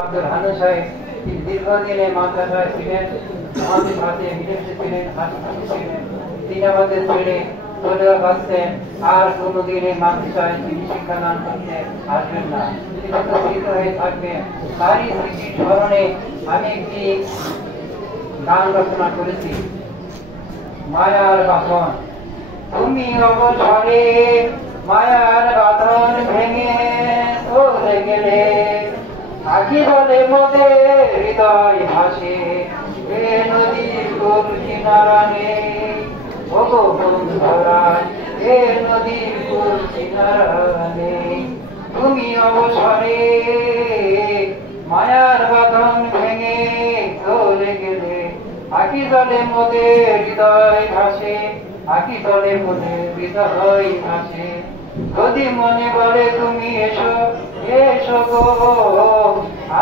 আব্দুল হানু সাহেব তিনি দীর্ঘদিনে মাদ্রাসায় ছিলেন, আমাদের সাথে বিদেশে ছিলেন, হাসপাতালে ছিলেন। তিনি আমাদের ছেড়ে চলে যাচ্ছেন, আর কোনোদিন এই মাদ্রাসায় তিনি শিক্ষাদান করতে আসবেন না। তিনি স্মৃত হয়ে থাকবেন। তারই স্মৃতির স্মরণে আমি একটি গান রচনা করেছি, মায়ার বাঁধন। তুমি অবসরে মায়ার বাঁধন ভেঙে চলে গেলে, আখি বলে মোদের হৃদয় ভাসে, এ নদীর কোল কিনারা নেই। ওগো বন্ধুরা, এ নদীর কোল কিনারা নেই। তুমি অবসরে মায়ার বাঁধন ভেঙে চলে গেলে, আখি জলে মোদের হৃদয় ভাসে, আখি জলে মোদের হৃদয় ভাসে। যদি মনে বলে তুমি এসো, এসো গো,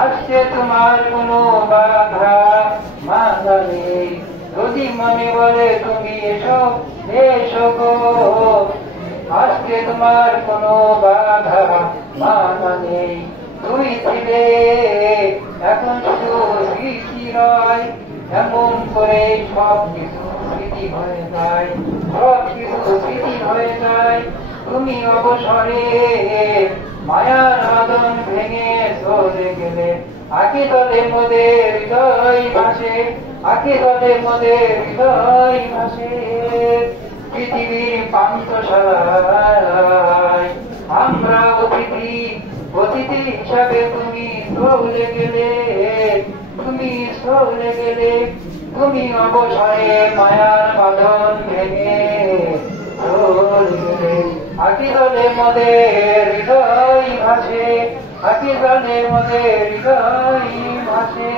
আসছে তোমার কোনো বাধা মাথা নেই। যদি মনে বলে তুমি এসো, এসো গো, আসছে তোমার কোনো বাধা মাথা নেই। তুই ছিলে এখন শুধু স্মৃতি নয়, এমন করে সব কিছু স্মৃতি হয়ে যায়, সব কিছু স্মৃতি হয়ে যায়। তুমি অবসরে মায়ার বাঁধন ভেঙে চলে গেলে, আখি জলে মোদের হৃদয় ভাসে, আখি জলে মোদের হৃদয় ভাসে। পৃথিবীর পান্থশালায় আমরা অতিথি, অতিথি হিসাবে তুমি চলে গেলে, তুমি চলে গেলে। তুমি অবসরে মায়ার বাঁধন ভেঙে চলে গেলে, আখি জলে মোদের হৃদয় ভাসে, আখি জলে মোদের হৃদয় ভাসে।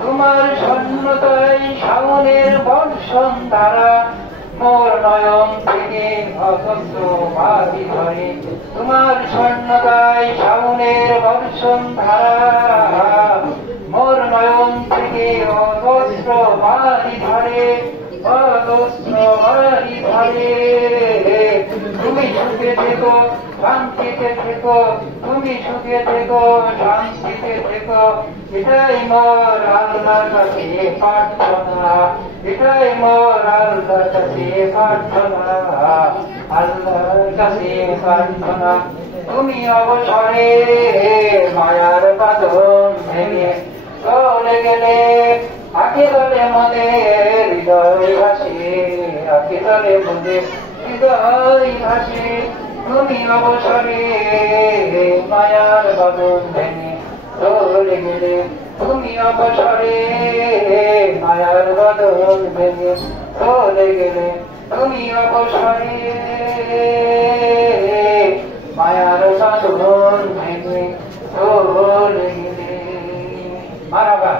তোমার শূন্যতায় শ্রাবণের বর্ষণ ধারা মোর নয়ন থেকে অজস্র বাড়ি ধরে। তোমার শূন্যতায় শ্রাবণের বর্ষণ ধারা মোর নয়ন থেকে অজস্র বাড়ি ধরে, অজস্র বাড়ি ধরে। তুমি সুখে থেকো, শান্তিতে থেকো, তুমি সুখে থেকো, শান্তিতে থেকো। এটাই মোর আল্লাহর কাছে প্রার্থনা, এটাই মোর আল্লাহর কাছে প্রার্থনা, আল্লাহর কাছে প্রার্থনা। তুমি অবসরে মায়ার বাঁধন ভেঙে চলে গেলে, আখি জলে মোদের হৃদয় ভাসে, আখি জলে মোদের হৃদয় ভাসে। তুমি অবসরে মায়ার বাঁধন ভেঙে চলে গেলে, তুমি অবসরে মায়ার বাঁধন ভেঙে চলে গেলে, তুমি অবসরে মায়ার বাঁধন ভেঙে চলে গেলে। মারাবা।